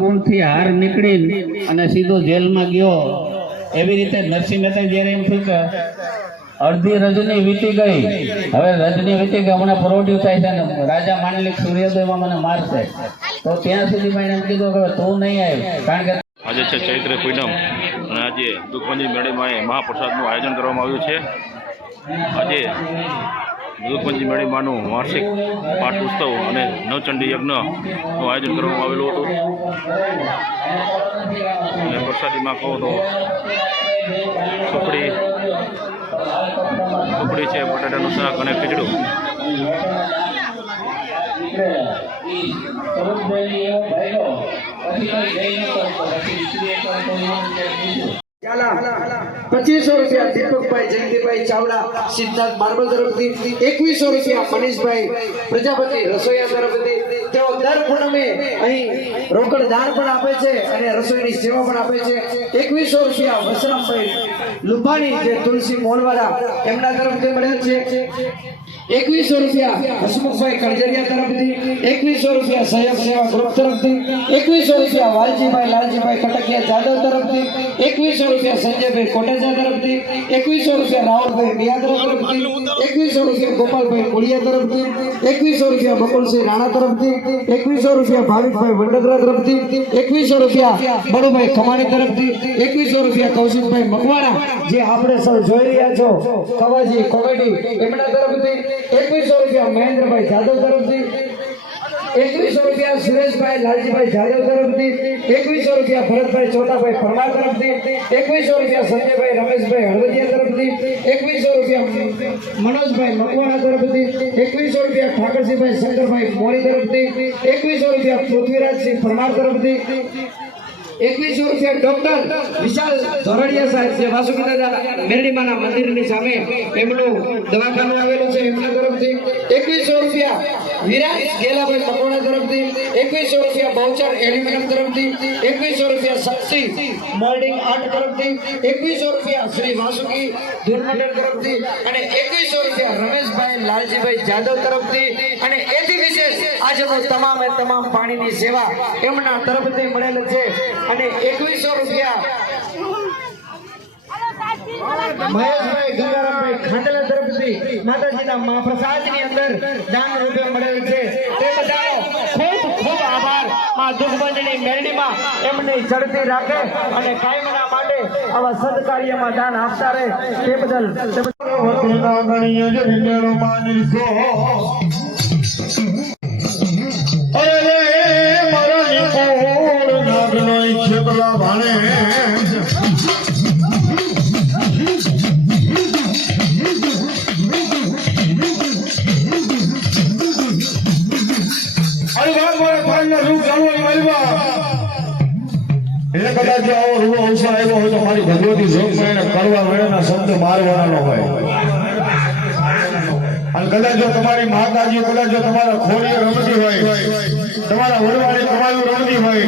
ગુણથી હાર નીકળી અને સીધો જેલમાં ગયો. એવી રીતે નરસિંહ મહેતા જયારે એમ થયું કે અડધી રજની વીતી ગઈ, હવે રજની વીતી ગઈ, હમણાં પ્રોડ્યુસ થાય છે ને રાજા માનલિક સૂર્યોદયમાં મને મારશે, તો ત્યાં સુધી એમ કીધું કે તું નહીં આવ્યું. કારણ કે આજે છે ચૈત્ર પૂનમ અને આજે દુઃખભંજન મેળીમાં મહાપ્રસાદનું આયોજન કરવામાં આવ્યું છે. આજે દુઃખભંજન મેળીમાંનું વાર્ષિક પાઠ ઉત્સવ અને નવચંડી યજ્ઞનું આયોજન કરવામાં આવેલું હતું. અને પ્રસાદીમાં કહું તો સુખડી છે, બટાટાનું શાક અને ખીચડું. ₹2500 દીપકભાઈ જયંતિભાઈ ચાવડા સિદ્ધાર્થ માર્બલ તરફથી, ₹2100 મનીષભાઈ પ્રજાપતિ રસોઈયા તરફથી. તેઓ દર પૂનમે અહીં રોકડ દાન પણ આપે છે અને રસોઈની સેવા પણ આપે છે. ₹2100 વસરામભાઈ લુભાણી જે તુલસી મોલવાળા એમના તરફથી મળેલ છે. ₹2100 હસમુખભાઈ કણજરિયા તરફથી, ₹2100 સહયોગ સેવા ગ્રુપ તરફથી, ₹2100 વાલજીભાઈ લાલજીભાઈ કટકિયા જાદવ તરફથી, ₹2100 સંજયભાઈ કોટેજા તરફથી, ₹2100 રાહુલભાઈ મિયાદરા તરફથી, ₹2100 ગોપાલભાઈ કોળિયા તરફથી, ₹2100 બકુલસિંહ રાણા તરફથી, ₹2100 ભાવિકભાઈ વંડગરા તરફથી, ₹2100 બળુભાઈ ખમાણી તરફથી, ₹2100 કૌશિકભાઈ મકવાણા જે આપણે સૌ જોઈ રહ્યા છો કવાજી કોમેડી એમના તરફથી, ₹2100 મહેન્દ્રભાઈ જાદવ તરફથી, ₹2100 સુરેશભાઈ લાલજીભાઈ જાદવ તરફથી, ₹2100 ભરતભાઈ ચોટાભાઈ પરમાર તરફથી, ₹2100 સંજયભાઈ રમેશભાઈ હળવદિયા તરફથી, ₹2100 મનોજભાઈ મકવાણા તરફથી, ₹2100 ઠાકરસિંહભાઈ શંકરભાઈ મોરી તરફથી, ₹2100 પૃથ્વીરાજસિંહ પરમાર તરફથી, ₹2100 ડોક્ટર વિશાલ ધોરડિયા સાહેબ જે વાસુકીદાદા મેરડીમાના મંદિરની સામે એમનું દવાખાનું આવેલું છે એમના તરફથી, ₹2100 વિરાજ ગેલાભાઈ મકવાણા તરફથી, ₹2100 બહુચર એલ્યુમિનિયમ તરફથી, ₹2100 શક્તિ મોલ્ડિંગ આર્ટ તરફથી, ₹2100 શ્રી વાસુકી ધૂનમંડળ તરફથી અને ₹2100 રમેશભાઈ લાલજીભાઈ જાદવ તરફથી. અને એથી વિશેષ આજનો તમામ પાણીની સેવા એમના તરફથી મળેલ છે. અને ₹2100 મહેશભાઈ ગંગારામભાઈ ખાંડલા તરફથી માતાજીના મહાપ્રસાદની અંદર દાન રૂપે મળેલ છે. તે બધાનો ખૂબ આભાર. માં દુઃખભંજની મેરડીમાં એમને ચડતી રાખે અને કાયમના માટે આવા સદકાર્યમાં દાન આપતા રહે તે બદલ કદાચ આવો રૂડો અવસર આવ્યો હોય તો મારી ભગવતી જોગમાં એને કરવા વેળાના શબ્દ મારવાનો હોય. અને કદાચ જો તમારી માતાજી કદાચ જો તમારા ખોડીઓ રમતી હોય, તમારા વડવાળી કમાયું રમતી હોય,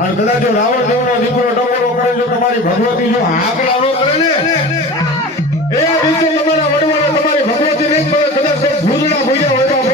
અને કદાચ જો રાવણ દેવનો દીકરો ટકોરો કરે, જો તમારી ભગવતી જો આકડા ન કરે ને, એ દિવસે તમારા વડવાળો તમારી ભગવતી નહીં કરે, કદાચ ભૂજના ભૂજ્યા હોય બાપો.